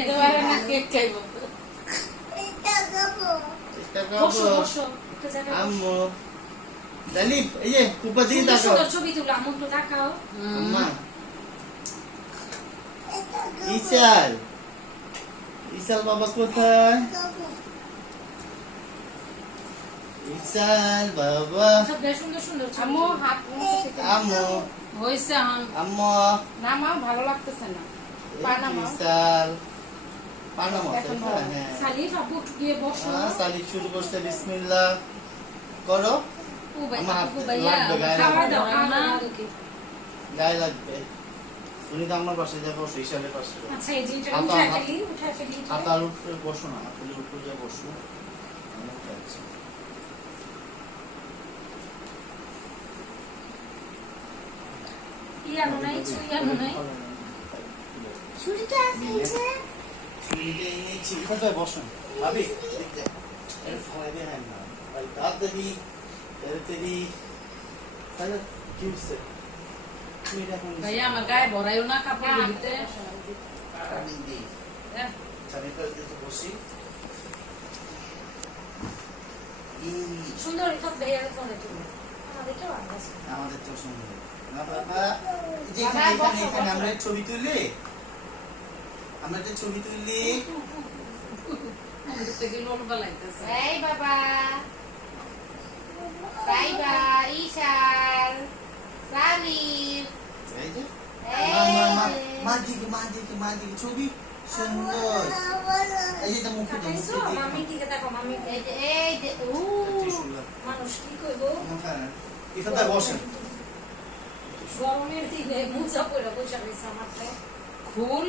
খেতে পারে না, কেক খাইব। বসো বসো একটা জায়গায় আম্মু জানিব এই যে কুপা দিয়ে সুন্দর তাকাও সুন্দর ছবি তুলো আমন তো তাকাও আম্মা ইসাল ইসাল বাবা কোথায় ইসাল বাবা সব বেশ সুন্দর সুন্দর ছবি আম্মু তুলো। হাত আম্মু হইছে এখন আম্মু না মা ভালো লাগতেছে না পা নামাও। ইসাল পানামো এখন হ্যাঁ সালিফ আপু গিয়ে বসো সালিফ শুরু করছে বিসমিল্লাহ করো ও ভাই আমার ও ভাইয়া লাগবে গায়ে খাবার দাও না। খাবার দাও ওকে। গায়ে লাগবে উনি তো আমার পাশে যাবো হিসাবের পাশে আচ্ছা এই যে এটা হাতা, উঠায় হাত। ফেলি উঠায় ফেলি হাতার উপরে বসো না হাতের উপরে যা বসো আমি উঠে আছি। ইয়ানো নাই ইয়ানো নাই ছুরিটা আছে এই যে ছুরিটা এনেছি কোথায় বসেন ভাবি এর ফলাই দিয়ে না ভাই তাড়াতাড়ি তাড়াতাড়ি তাহলে কি হচ্ছে তুমি এখন ভাইয়া আমার গায়ে ভরাইও না কাপড় দিতে। আমি দিই আমি তো বসি সুন্দর ইফাত ভাইয়ার ফোনে তুলো আমাদের কেউ আছে আমাদের তো সুন্দর না বাবা যেখানে এখানে এখানে আমরা ছবি তুললে আমরা যে ছবি তুললি আমাদের থেকে লোল বালাইতেছে। এই বাবা সাইবা ঈশান সালিফ এই যে এই মা দিকে ছবি সুন্দর এই যে মুখে দাও খাইছো মুখে দিয়ে মামি দিকে দেখো মামি এই যে মানুষ কি কইবো ইফাতা বসেন গরমের দিনে মোজা পরে বসে রয়েছে আমার তো খুল